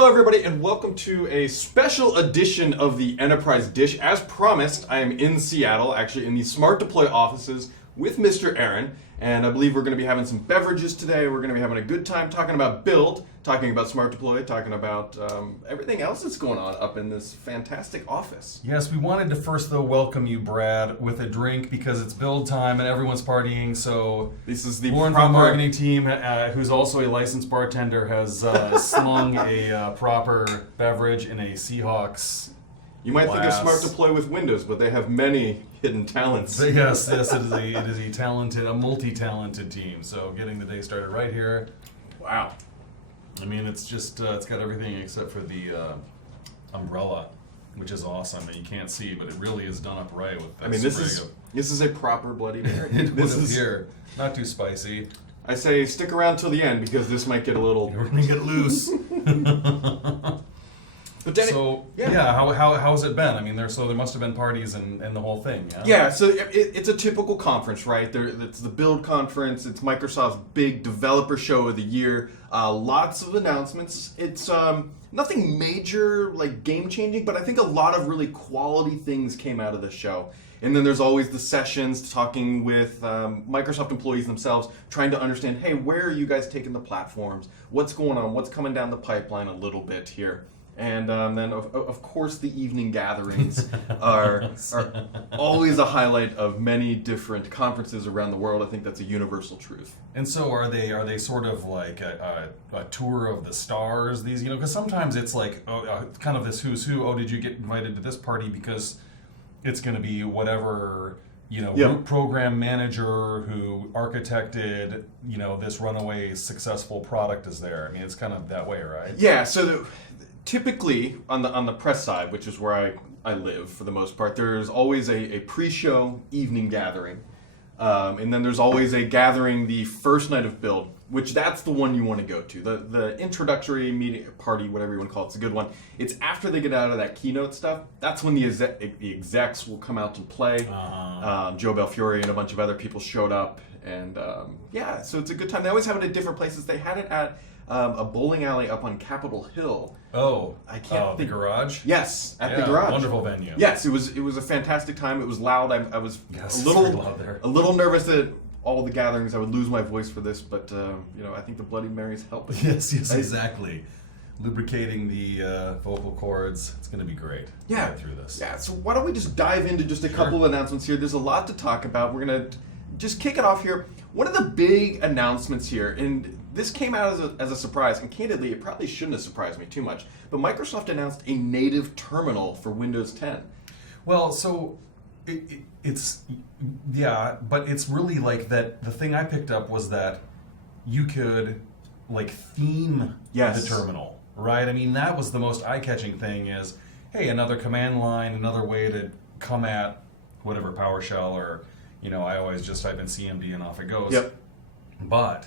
Hello everybody and welcome to a special edition of the Enterprise Dish. As promised, I am in Seattle, actually in the SmartDeploy offices with Mr. Aaron, and I believe we're going to be having some beverages today. We're going to be having a good time talking about build, talking about SmartDeploy, talking about everything else that's going on up in this fantastic office. Yes, we wanted to first though welcome you, Brad, with a drink because it's build time and everyone's partying. So this is the Warren from the marketing team, who's also a licensed bartender, has slung a proper beverage in a Seahawks. You might glass. think of SmartDeploy with Windows, but they have many hidden talents. Yes, it is a multi-talented team. So getting the day started right here. Wow. I mean, it's just it's got everything except for the umbrella, which is awesome, and you can't see, but it really is done up right with that. I mean, this is a proper Bloody Mary. This is here, not too spicy. I say stick around till the end because this might get a little. We're gonna get loose. But Danny, so yeah, how's it been? I mean, there must have been parties and the whole thing. Yeah. Yeah, so it's a typical conference, right? It's the Build conference. It's Microsoft's big developer show of the year. Lots of announcements. It's nothing major, like game changing, but I think a lot of really quality things came out of the show. And then there's always the sessions talking with Microsoft employees themselves, trying to understand, hey, where are you guys taking the platforms? What's going on? What's coming down the pipeline a little bit here? And then, of course, the evening gatherings are always a highlight of many different conferences around the world. I think that's a universal truth. And so are they sort of like a tour of the stars? These, because sometimes it's like kind of this who's who. Oh, did you get invited to this party because it's going to be whatever root program manager who architected this runaway successful product is there. I mean, it's kind of that way, right? Yeah. So typically on the press side, which is where I live for the most part, there's always a pre-show evening gathering. And then there's always a gathering the first night of build, which that's the one you want to go to. The introductory meeting party, whatever you want to call it, it's a good one. It's after they get out of that keynote stuff. That's when the execs will come out and play. Joe Belfiore and a bunch of other people showed up. And so it's a good time. They always have it at different places. They had it at a bowling alley up on Capitol Hill. Oh, I can't think. The garage? Yes, at the garage. Wonderful venue. Yes, it was a fantastic time. It was loud. I was a little nervous that all the gatherings I would lose my voice for this, but I think the Bloody Mary's helping. Yes, exactly. Lubricating the vocal cords. It's going to be great. Yeah, get through this. Yeah. So why don't we just dive into just a couple of announcements here? There's a lot to talk about. We're going to just kick it off here. One of the big announcements here, and this came out as a surprise, and candidly, it probably shouldn't have surprised me too much, but Microsoft announced a native terminal for Windows 10. Well, so it's but it's really like that. The thing I picked up was that you could like theme the terminal, right? I mean, that was the most eye-catching thing is, hey, another command line, another way to come at whatever PowerShell or, I always just type in CMD and off it goes. Yep. But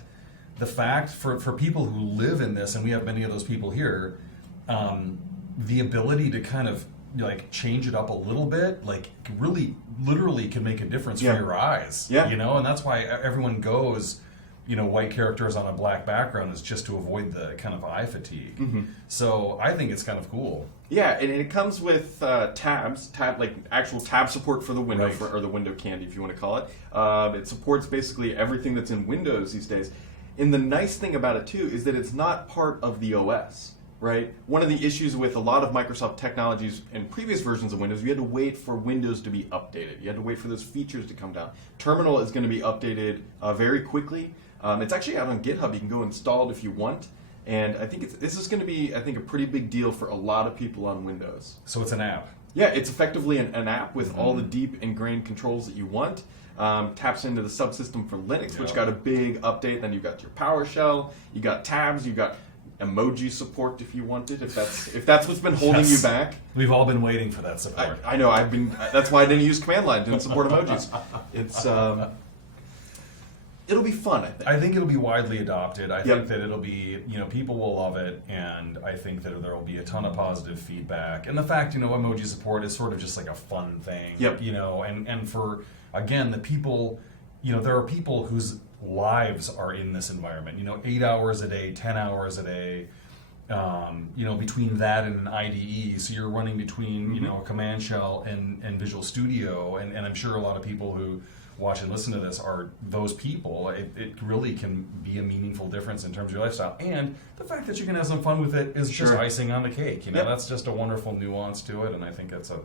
the fact for people who live in this, and we have many of those people here, the ability to kind of like change it up a little bit, like really literally can make a difference for your eyes. Yeah. And that's why everyone goes, white characters on a black background is just to avoid the kind of eye fatigue. Mm-hmm. So I think it's kind of cool. Yeah, and it comes with like actual tab support for the window, right. Or the window candy, if you want to call it. It supports basically everything that's in Windows these days. And the nice thing about it, too, is that it's not part of the OS, right? One of the issues with a lot of Microsoft technologies in previous versions of Windows, you had to wait for Windows to be updated. You had to wait for those features to come down. Terminal is going to be updated very quickly. It's actually out on GitHub. You can go install it if you want. And I think this is going to be, a pretty big deal for a lot of people on Windows. So it's an app. Yeah, it's effectively an app with all the deep ingrained controls that you want. Taps into the subsystem for Linux, which got a big update. Then you've got your PowerShell, you got tabs, you got emoji support if you want it. If that's what's been holding you back. We've all been waiting for that support. I know. That's why I didn't use command line. Didn't support emojis. It's it'll be fun. I think it'll be widely adopted. I think that it'll be people will love it, and I think that there will be a ton of positive feedback. And the fact emoji support is sort of just like a fun thing. Yep. And for again, the people, there are people whose lives are in this environment, 8 hours a day, 10 hours a day, between that and an IDE. So you're running between, a command shell and Visual Studio. And I'm sure a lot of people who watch and listen to this are those people. It really can be a meaningful difference in terms of your lifestyle. And the fact that you can have some fun with it is just icing on the cake. That's just a wonderful nuance to it. And I think that's a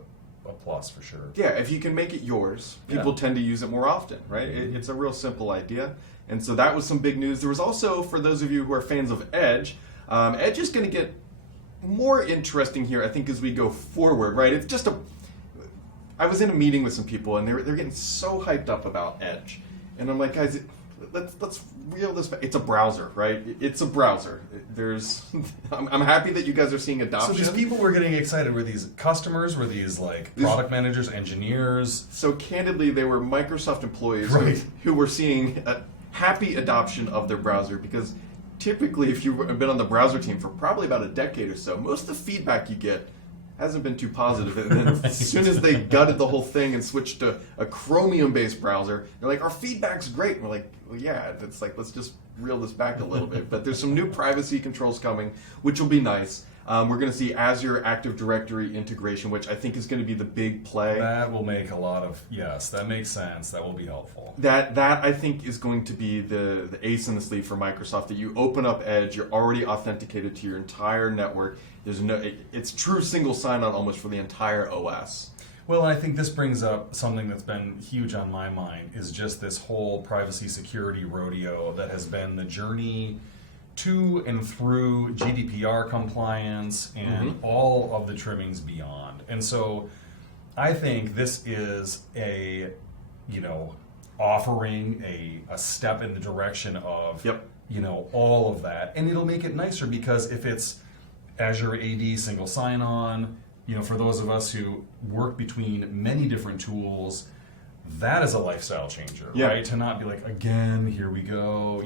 plus for sure. Yeah, if you can make it yours, people tend to use it more often, right? It's a real simple idea. And so that was some big news. There was also, for those of you who are fans of Edge, Edge is going to get more interesting here, I think, as we go forward, right? It's just I was in a meeting with some people, and they're getting so hyped up about Edge. And I'm like, guys, let's reel this back. It's a browser, right? It's a browser. I'm happy that you guys are seeing adoption. So these people were getting excited. Were these customers? Were these product managers, engineers? So candidly, they were Microsoft employees who were seeing a happy adoption of their browser, because typically, if you've been on the browser team for probably about a decade or so, most of the feedback you get hasn't been too positive. And then as soon as they gutted the whole thing and switched to a Chromium-based browser, they're like, our feedback's great. And we're like, well, yeah, it's like, let's just reel this back a little bit. But there's some new privacy controls coming, which will be nice. We're going to see Azure Active Directory integration, which I think is going to be the big play. That will make a lot of, that makes sense. That will be helpful. That I think is going to be the ace in the sleeve for Microsoft, that you open up Edge, you're already authenticated to your entire network. It's true single sign-on almost for the entire OS. Well, I think this brings up something that's been huge on my mind, is just this whole privacy security rodeo that has been the journey to and through GDPR compliance and all of the trimmings beyond. And so I think this is offering a step in the direction of, all of that. And it'll make it nicer, because if it's Azure AD single sign-on, for those of us who work between many different tools, that is a lifestyle changer, right? To not be like, again, here we go.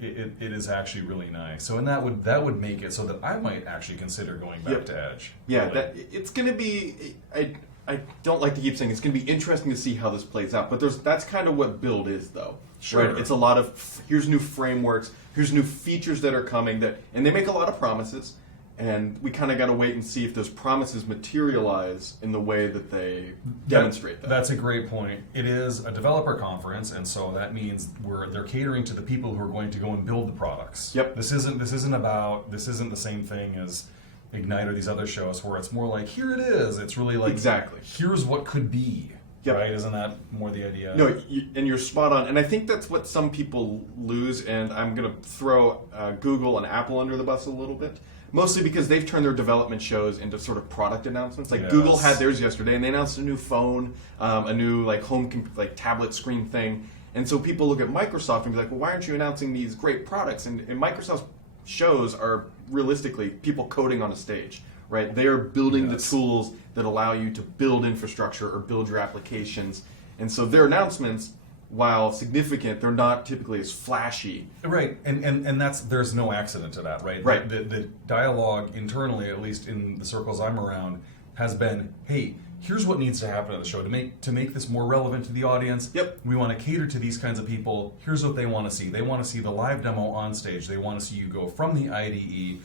It is actually really nice. So, and that would make it so that I might actually consider going back to Edge. Yeah, it's going to be. I don't like to keep saying it's going to be interesting to see how this plays out, but that's kind of what Build is, though. Sure. Right? It's a lot of here's new frameworks, here's new features that are coming and they make a lot of promises. And we kind of got to wait and see if those promises materialize in the way that they demonstrate that. That's a great point. It is a developer conference, and so that means they're catering to the people who are going to go and build the products. Yep. This isn't the same thing as Ignite or these other shows where it's more like, here it is. It's really like, exactly, here's what could be. Yep. Right? Isn't that more the idea? No, and you're spot on. And I think that's what some people lose. And I'm going to throw Google and Apple under the bus a little bit. Mostly because they've turned their development shows into sort of product announcements. Like Google had theirs yesterday, and they announced a new phone, a new home tablet screen thing. And so people look at Microsoft and be like, well, why aren't you announcing these great products? And Microsoft's shows are realistically people coding on a stage, right? They are building the tools that allow you to build infrastructure or build your applications. And so their announcements, while significant, they're not typically as flashy. Right, and there's no accident to that, right? Right. The dialogue internally, at least in the circles I'm around, has been, hey, here's what needs to happen at the show to make this more relevant to the audience. Yep. We want to cater to these kinds of people. Here's what they want to see. They want to see the live demo on stage. They want to see you go from the IDE,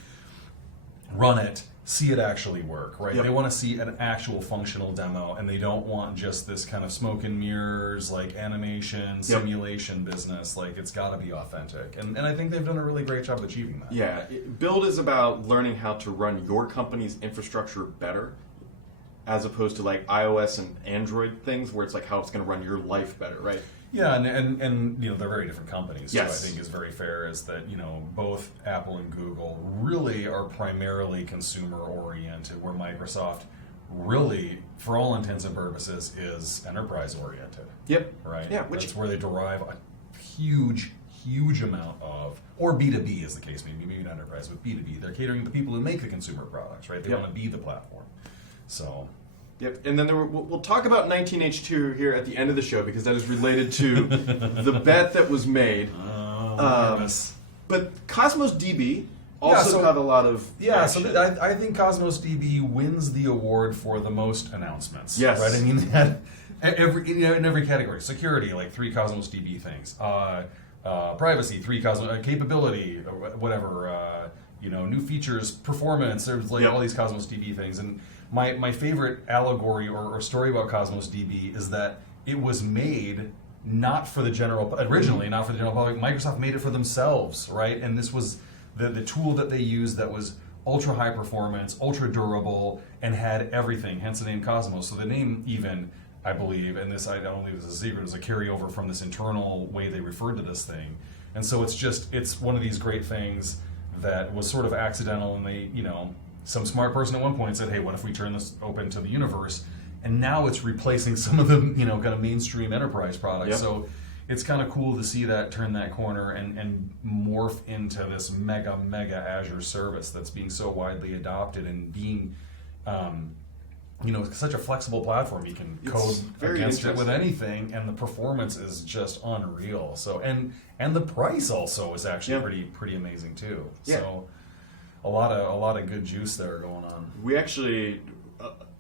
run it, see it actually work, right? Yep. They want to see an actual functional demo, and they don't want just this kind of smoke and mirrors, animation, simulation business. It's got to be authentic. And I think they've done a really great job of achieving that. Yeah. Build is about learning how to run your company's infrastructure better, as opposed to iOS and Android things where it's how it's going to run your life better, right? Yeah, and they're very different companies. Yes. So I think is very fair is that both Apple and Google really are primarily consumer oriented, where Microsoft really, for all intents and purposes, is enterprise oriented. Yep. Right. Yeah. That's where they derive a huge amount of, or B2B is the case, maybe not enterprise, but B2B. They're catering to the people who make the consumer products, right? They want to be the platform. So. Yep, and then we'll talk about 19H2 here at the end of the show, because that is related to the bet that was made. Oh, goodness. But Cosmos DB also got a lot of action. So I think Cosmos DB wins the award for the most announcements. Yes. Right? I mean, that in every category. Security, 3 Cosmos DB things. Privacy, 3 Cosmos... capability, whatever... new features, performance. There's like all these Cosmos DB things. And my favorite allegory or story about Cosmos DB is that it was made not for the general, originally not for the general public. Microsoft made it for themselves, right? And this was the tool that they used that was ultra high performance, ultra durable, and had everything, hence the name Cosmos. So the name even, I believe, and this I don't believe is a secret, is a carryover from this internal way they referred to this thing. And so it's one of these great things that was sort of accidental, and they, some smart person at one point said, hey, what if we turn this open to the universe? And now it's replacing some of the, kind of mainstream enterprise products. Yep. So it's kind of cool to see that turn that corner and morph into this mega Azure service that's being so widely adopted and being, such a flexible platform. You can code against it with anything, and the performance is just unreal. So and the price also is actually pretty amazing too. Yeah. So a lot of good juice there going on. We actually,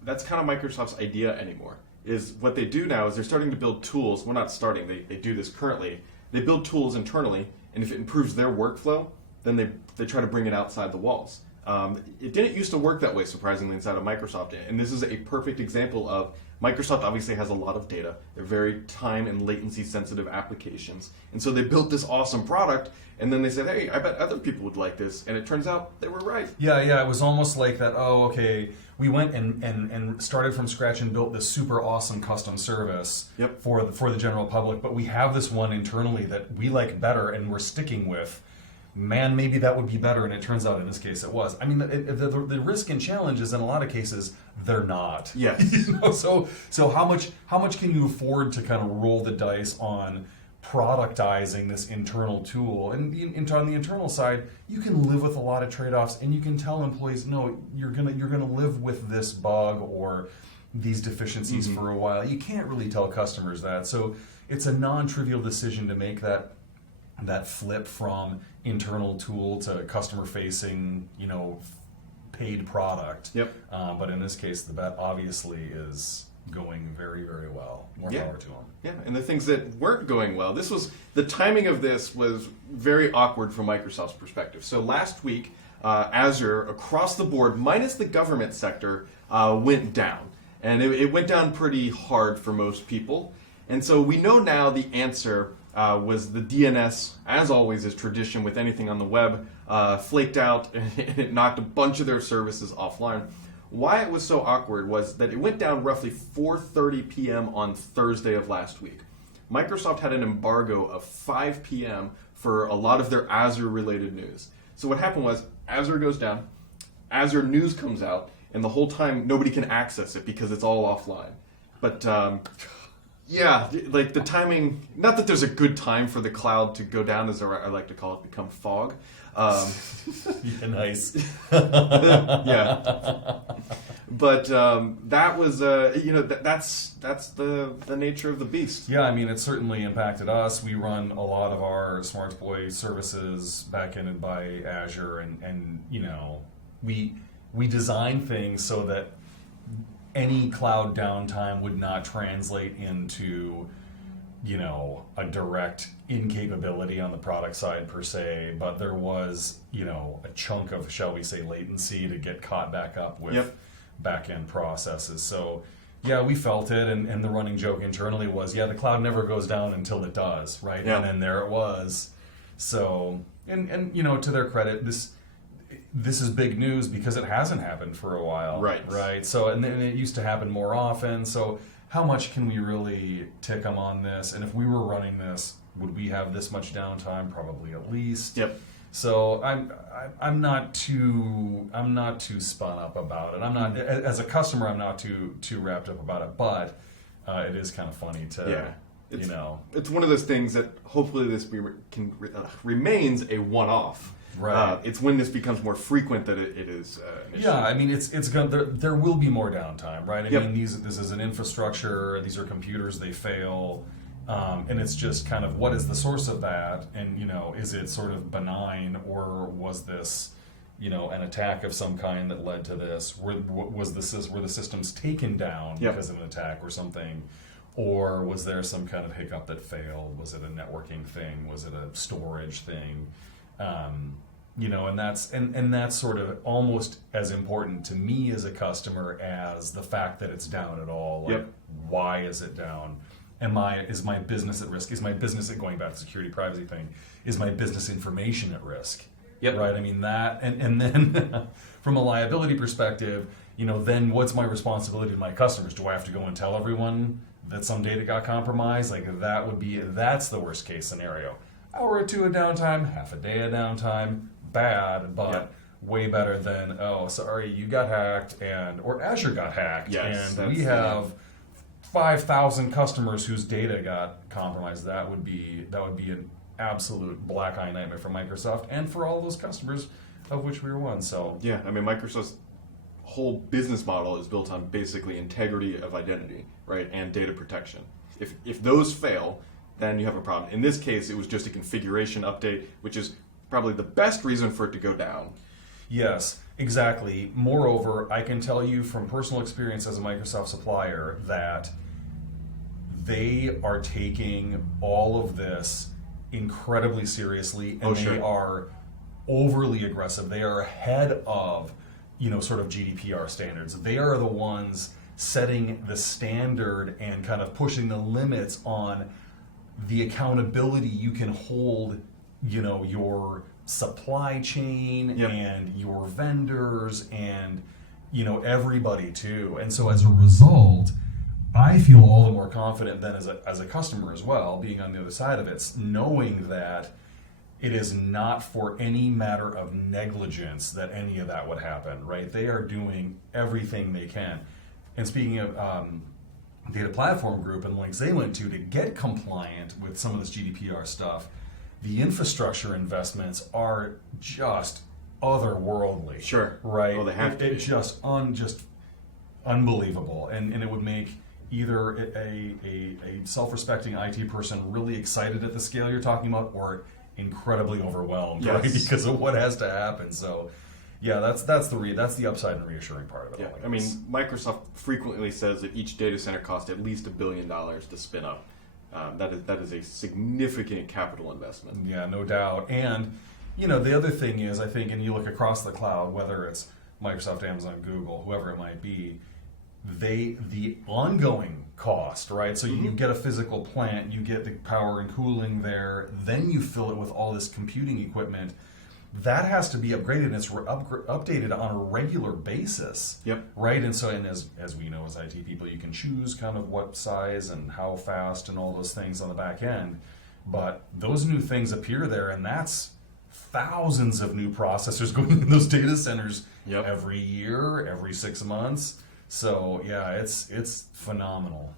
that's kind of Microsoft's idea anymore. Is what they do now is they're starting to build tools. Well, not starting, they do this currently. They build tools internally, and if it improves their workflow, then they try to bring it outside the walls. It didn't used to work that way, surprisingly, inside of Microsoft. And this is a perfect example of Microsoft obviously has a lot of data. They're very time and latency sensitive applications. And so they built this awesome product, and then they said, hey, I bet other people would like this. And it turns out they were right. Yeah, it was almost like that, we went and started from scratch and built this super awesome custom service for the general public, but we have this one internally that we like better and we're sticking with. Man, maybe that would be better, and it turns out in this case it was. I mean, the risk and challenge is in a lot of cases they're not. Yes. So how much can you afford to kind of roll the dice on productizing this internal tool? And on the internal side, you can live with a lot of trade-offs, and you can tell employees, no, you're gonna live with this bug or these deficiencies for a while. You can't really tell customers that. So it's a non-trivial decision to make that flip from internal tool to customer-facing, paid product. Yep. But in this case, the bet obviously is going very, very well. More power to them. Yeah, and the things that weren't going well, the timing of this was very awkward from Microsoft's perspective. So last week, Azure, across the board, minus the government sector, went down. And it went down pretty hard for most people. And so we know now the answer was the DNS, as always is tradition with anything on the web, flaked out and it knocked a bunch of their services offline. Why it was so awkward was that it went down roughly 4:30 p.m. on Thursday of last week. Microsoft had an embargo of 5 p.m. for a lot of their Azure-related news. So what happened was Azure goes down, Azure news comes out, and the whole time nobody can access it because it's all offline. But like the timing, not that there's a good time for the cloud to go down, as I like to call it, become fog. Yeah, nice. Yeah. But that was, that's the nature of the beast. Yeah, I mean, it certainly impacted us. We run a lot of our SmartDeploy services back-ended by Azure, and we design things so that any cloud downtime would not translate into, a direct incapability on the product side per se, but there was, a chunk of, shall we say, latency to get caught back up with back-end processes. So, yeah, we felt it, and the running joke internally was, the cloud never goes down until it does, right? Yeah. And then there it was. So, and to their credit, this is big news because it hasn't happened for a while. Right. So, and then it used to happen more often. So how much can we really tick them on this? And if we were running this, would we have this much downtime? Probably at least. Yep. So I'm not too spun up about it. I'm not, as a customer, I'm not too wrapped up about it, but it is kind of funny to It's one of those things that hopefully this remains a one-off. Right. It's when this becomes more frequent that it is. An issue. I mean, it's gonna. There will be more downtime, right? I mean, this is an infrastructure. These are computers. They fail, and it's just kind of what is the source of that, and is it sort of benign, or was this, an attack of some kind that led to this? Were the systems taken down because of an attack or something? Or was there some kind of hiccup that failed? Was it a networking thing? Was it a storage thing? And that's sort of almost as important to me as a customer as the fact that it's down at all. Like, why is it down? Is my business at risk? Is my business, going back to the security privacy thing, is my business information at risk? Yep. Right. I mean that, and then from a liability perspective, then what's my responsibility to my customers? Do I have to go and tell everyone that some data got compromised? Like that's the worst case scenario. Hour or two of downtime, half a day of downtime, bad, but way better than, oh, sorry, you got hacked or Azure got hacked, and we have 5,000 customers whose data got compromised. That would be an absolute black eye nightmare for Microsoft and for all those customers, of which we were one. So yeah, I mean, Microsoft's whole business model is built on basically integrity of identity, right, and data protection. If those fail, then you have a problem. In this case, it was just a configuration update, which is probably the best reason for it to go down. Yes, exactly. Moreover, I can tell you from personal experience as a Microsoft supplier that they are taking all of this incredibly seriously, and they are overly aggressive. They are ahead of, sort of GDPR standards. They are the ones setting the standard and kind of pushing the limits on the accountability you can hold, your supply chain and your vendors and, everybody too. And so as a result, I feel all the more confident then as a customer as well, being on the other side of it, knowing that it is not for any matter of negligence that any of that would happen, right? They are doing everything they can. And speaking of Data Platform Group and links they went to get compliant with some of this GDPR stuff, the infrastructure investments are just otherworldly. Sure. Right? Well, they have to be. It's just unbelievable. And it would make either a self-respecting IT person really excited at the scale you're talking about, or incredibly overwhelmed, right? Because of what has to happen. So yeah, that's the upside and reassuring part of it. Yeah, I mean, Microsoft frequently says that each data center costs at least $1 billion to spin up. That is a significant capital investment. Yeah, no doubt. And the other thing is, I think, and you look across the cloud, whether it's Microsoft, Amazon, Google, whoever it might be, the ongoing cost, right? So you get a physical plant, you get the power and cooling there, then you fill it with all this computing equipment. That has to be upgraded, and it's updated on a regular basis. Yep. Right? And so, as we know as IT people, you can choose kind of what size and how fast and all those things on the back end. But those new things appear there, and that's thousands of new processors going in those data centers every year, every 6 months. So yeah, it's phenomenal.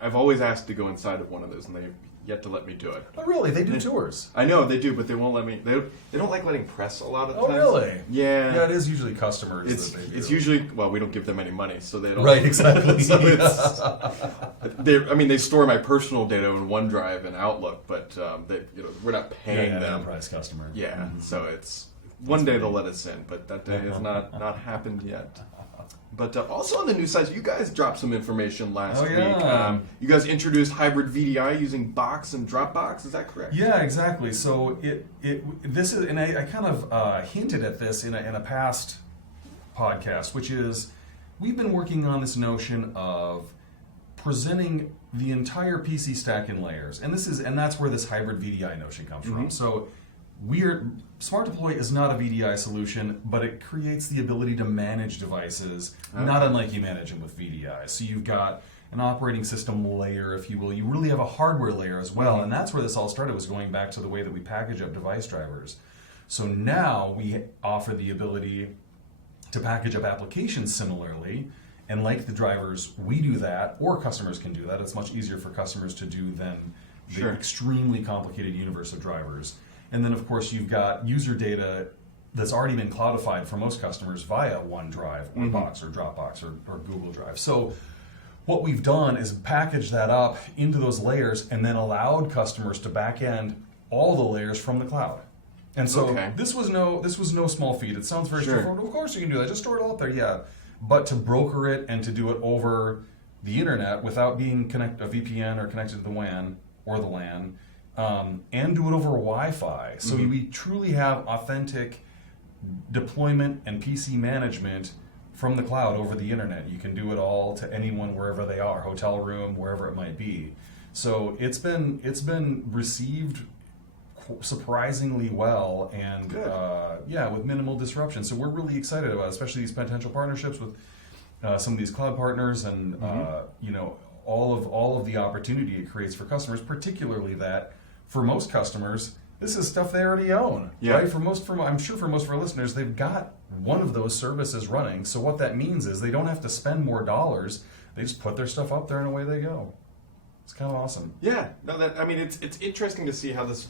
I've always asked to go inside of one of those, and they've yet to let me do it. Oh, really? They do tours? I know they do, but they won't let me. They don't like letting press a lot of times. Oh, really? Yeah. Yeah, it is usually customers. It's usually, well, we don't give them any money, so they don't. Right, exactly. So they store my personal data in OneDrive and Outlook, but we're not paying them. Enterprise customer. Yeah, so it's one day they'll let us in, but that day has not happened yet. But also on the news side, you guys dropped some information last week. You guys introduced hybrid VDI using Box and Dropbox. Is that correct? Yeah, exactly. So this is, and I kind of hinted at this in a past podcast, which is we've been working on this notion of presenting the entire PC stack in layers, and that's where this hybrid VDI notion comes from. So SmartDeploy is not a VDI solution, but it creates the ability to manage devices, not unlike you manage them with VDI. So you've got an operating system layer, if you will. You really have a hardware layer as well, and that's where this all started, was going back to the way that we package up device drivers. So now we offer the ability to package up applications similarly, and like the drivers, we do that, or customers can do that. It's much easier for customers to do than the extremely complicated universe of drivers. And then, of course, you've got user data that's already been cloudified for most customers via OneDrive or Box or Dropbox or Google Drive. So what we've done is package that up into those layers and then allowed customers to back end all the layers from the cloud. And so this was no small feat. It sounds very straightforward. Of course you can do that. Just store it all up there. Yeah. But to broker it and to do it over the internet without being a VPN or connected to the WAN or the LAN, and do it over Wi-Fi. So we truly have authentic deployment and PC management from the cloud over the internet. You can do it all to anyone wherever they are, hotel room, wherever it might be. So it's been received surprisingly well, and with minimal disruption. So we're really excited about it, especially these potential partnerships with some of these cloud partners, and all of the opportunity it creates for customers, particularly that for most customers, this is stuff they already own. Yeah. Right? I'm sure for most of our listeners, they've got one of those services running. So what that means is they don't have to spend more dollars. They just put their stuff up there and away they go. It's kind of awesome. Yeah. No, it's interesting to see how this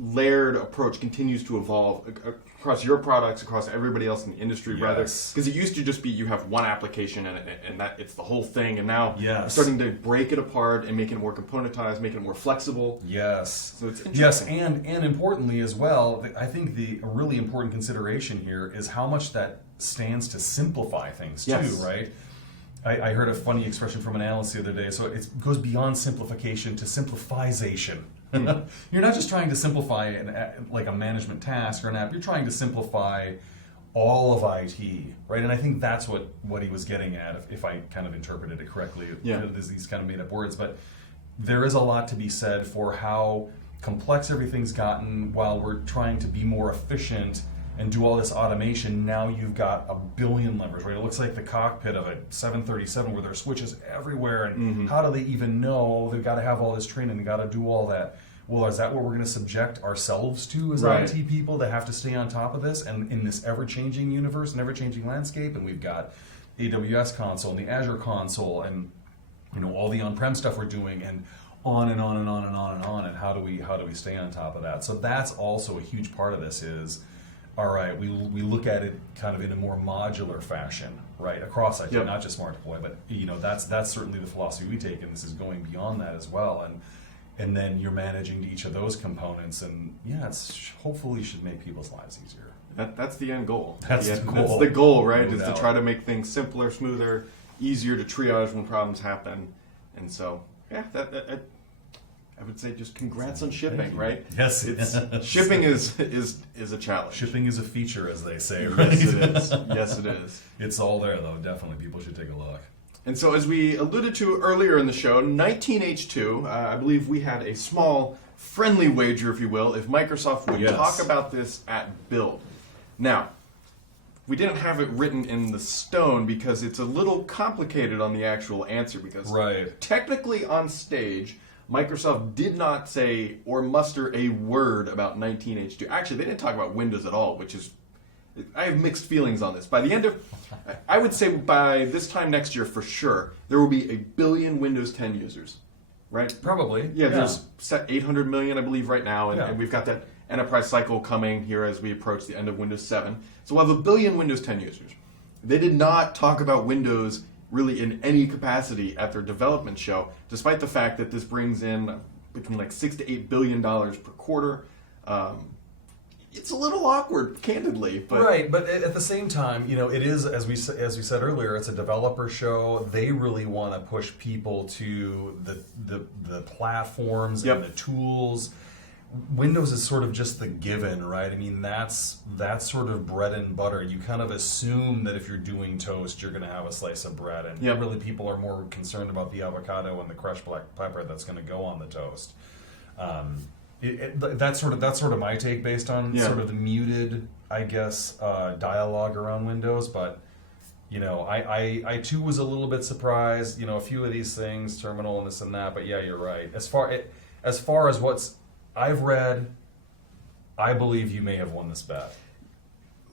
layered approach continues to evolve across your products, across everybody else in the industry, rather. Because it used to just be you have one application and that it's the whole thing, and now you're starting to break it apart and make it more componentized, make it more flexible. Yes. So it's interesting. Yes, and importantly as well, I think a really important consideration here is how much that stands to simplify things too, right? I heard a funny expression from an analyst the other day. So it goes beyond simplification to simplifization. You're not just trying to simplify a management task or an app. You're trying to simplify all of IT, right? And I think that's what he was getting at, if I kind of interpreted it correctly. There's these kind of made up words, but there is a lot to be said for how complex everything's gotten while we're trying to be more efficient and do all this automation. Now you've got a billion levers, right? It looks like the cockpit of a 737 where there are switches everywhere, and how do they even know? They've got to have all this training, they've got to do all that. Well, is that what we're going to subject ourselves to as IT people, that have to stay on top of this and in this ever-changing universe and ever-changing landscape? And we've got AWS console and the Azure console, and all the on-prem stuff we're doing, and on and on and on and on and on. And how do we stay on top of that? So that's also a huge part of this. Is all right, we look at it kind of in a more modular fashion, right, across IT, not just SmartDeploy, but that's certainly the philosophy we take, and this is going beyond that as well. And then you're managing each of those components, and it's hopefully should make people's lives easier. That's the end goal. That's the goal. That's the goal, right? Is to try to make things simpler, smoother, easier to triage when problems happen. And so, I would say just congrats on shipping, right? Yes, shipping is a challenge. Shipping is a feature, as they say, right? Yes, it is. Yes, it is. It's all there, though. Definitely, people should take a look. And so, as we alluded to earlier in the show, 19H2, I believe we had a small friendly wager, if you will, if Microsoft would talk about this at Build. Now, we didn't have it written in the stone because it's a little complicated on the actual answer, because technically on stage, Microsoft did not say or muster a word about 19H2. Actually, they didn't talk about Windows at all, which is... I have mixed feelings on this. By the end of... I would say by this time next year, for sure, there will be 1 billion Windows 10 users, right? Probably. Yeah, there's 800 million, I believe, right now, and we've got that enterprise cycle coming here as we approach the end of Windows 7. So we'll have 1 billion Windows 10 users. They did not talk about Windows really in any capacity at their development show, despite the fact that this brings in between $6 to $8 billion per quarter. It's a little awkward, candidly, but But at the same time, it is, as we said earlier, it's a developer show. They really want to push people to the platforms and the tools. Windows is sort of just the given, right? I mean, that's sort of bread and butter. You kind of assume that if you're doing toast, you're going to have a slice of bread, and really people are more concerned about the avocado and the crushed black pepper that's going to go on the toast. That's sort of my take based on sort of the muted, I guess, dialogue around Windows. But I too was a little bit surprised. A few of these things, terminal and this and that. But you're right. As far as what's I've read, I believe you may have won this bet.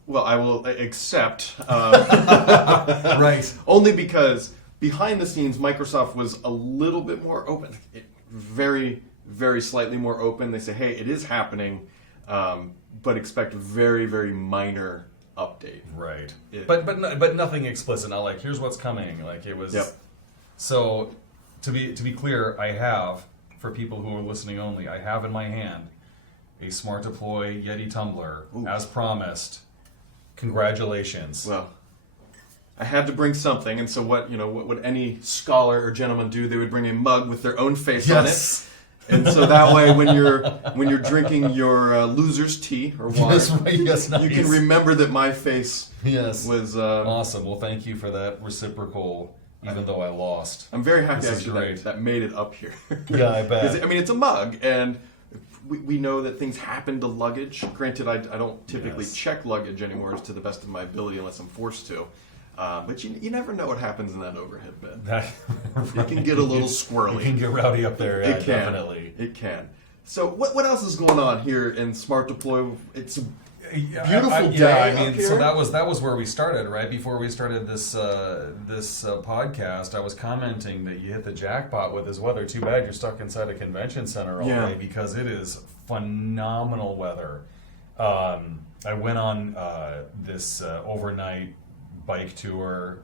Well, I will accept. Right. Only because behind the scenes, Microsoft was a little bit more open. Very, very slightly more open. They say, hey, it is happening, but expect very, very minor update. Right. But nothing explicit. Not like, here's what's coming. Like it was. So to be clear, I have, for people who are listening only, I have in my hand a SmartDeploy Yeti tumbler, as promised. Congratulations. Well, I had to bring something, and so what would any scholar or gentleman do? They would bring a mug with their own face on it. And so that way, when you're drinking your loser's tea or wine, Yes, right, yes, nice. you can remember that my face was awesome. Well, thank you for that reciprocal. Even though I lost, I'm very happy This is actually great. that made it up here. Yeah, I bet. 'Cause, I mean, it's a mug, and we know that things happen to luggage. Granted, I don't typically Yes. check luggage anymore to the best of my ability unless I'm forced to. But you never know what happens in that overhead bin. It can get a little squirrely. It can get rowdy up there. Yeah, It can. definitely. It can. So what else is going on here in SmartDeploy? It's a beautiful day Yeah, I up mean, here. so that was where we started, right? Before we started this podcast, I was commenting that you hit the jackpot with this weather. Too bad you're stuck inside a convention center all day because it is phenomenal weather. I went on this overnight bike tour.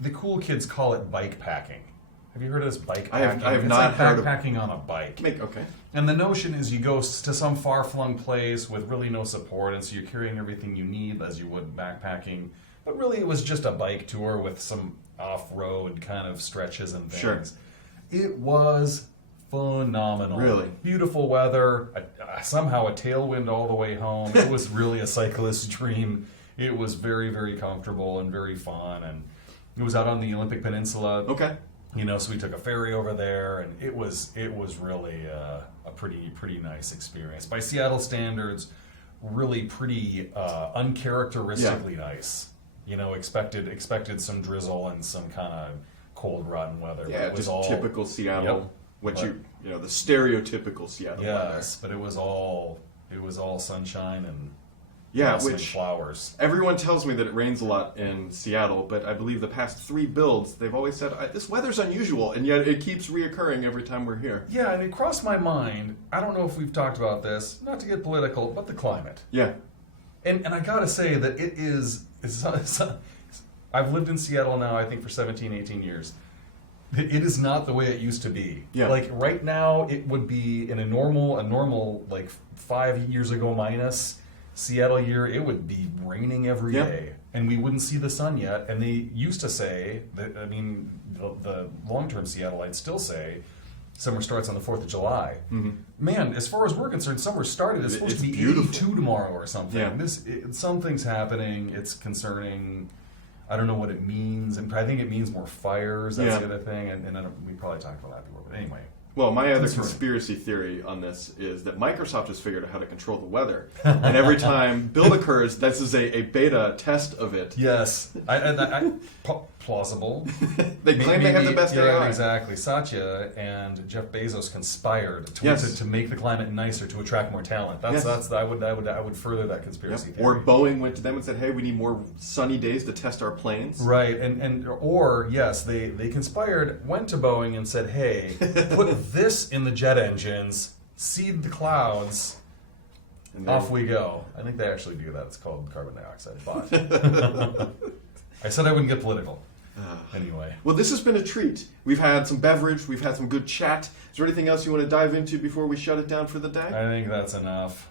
The cool kids call it bike packing. Have you heard of this bike packing? I have it's not like heard of backpacking on a bike. Okay. And the notion is you go to some far-flung place with really no support, and so you're carrying everything you need as you would backpacking. But really, it was just a bike tour with some off-road kind of stretches and things. Sure. It was phenomenal. Really? Beautiful weather, somehow a tailwind all the way home. It was really a cyclist's dream. It was very, very comfortable and very fun. And it was out on the Olympic Peninsula. Okay. You know, so we took a ferry over there, and it was really a pretty nice experience. By Seattle standards, really pretty uncharacteristically nice. You know, expected some drizzle and some kind of cold, rotten weather. Yeah, but it was just all typical Seattle. Yep. The stereotypical Seattle weather. Yes, but it was all sunshine and Yeah, blossoming which flowers. everyone tells me that it rains a lot in Seattle, but I believe the past 3 builds, they've always said, this weather's unusual, and yet it keeps reoccurring every time we're here. Yeah, and it crossed my mind. I don't know if we've talked about this, not to get political, but the climate. Yeah. And I gotta say that I've lived in Seattle now, I think, for 17, 18 years. It is not the way it used to be. Yeah. Like, right now, it would be in a normal, like, 5 years ago minus Seattle year, it would be raining every day. And we wouldn't see the sun yet. And they used to say, that, I mean, the long-term Seattleites still say, summer starts on the 4th of July. Mm-hmm. Man, as far as we're concerned, summer started. It's supposed to be beautiful. 82 tomorrow or something. Yeah. Something's happening. It's concerning. I don't know what it means. And I think it means more fires. That's the other thing. And we probably talked about that before. But anyway. Well, my other conspiracy theory on this is that Microsoft has figured out how to control the weather. And every time build occurs, this is a beta test of it. Yes. Plausible. They claim they have the best AI. Exactly. Satya and Jeff Bezos conspired to make the climate nicer to attract more talent. I would further that conspiracy theory. Or Boeing went to them and said, "Hey, we need more sunny days to test our planes." Right. Or yes, they conspired, went to Boeing and said, "Hey, put this in the jet engines, seed the clouds." And off we go. I think they actually do that. It's called carbon dioxide. But I said I wouldn't get political. Anyway. Well, this has been a treat. We've had some beverage. We've had some good chat. Is there anything else you want to dive into before we shut it down for the day? I think that's enough.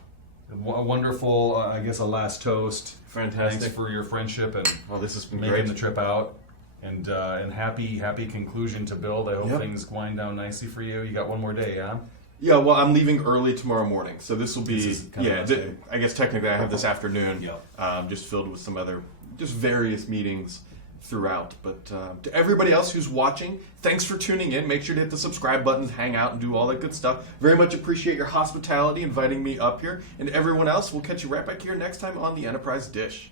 A wonderful, I guess, a last toast. Fantastic. Thanks for your friendship and this has been making great. the trip out. And happy conclusion to build. I hope things wind down nicely for you. You got one more day, yeah? Yeah, well, I'm leaving early tomorrow morning, so this will be, day. I guess technically I have this afternoon, just filled with some other, just various meetings throughout. But to everybody else who's watching, thanks for tuning in. Make sure to hit the subscribe buttons, hang out, and do all that good stuff. Very much appreciate your hospitality, inviting me up here. And everyone else, we'll catch you right back here next time on the Enterprise Dish.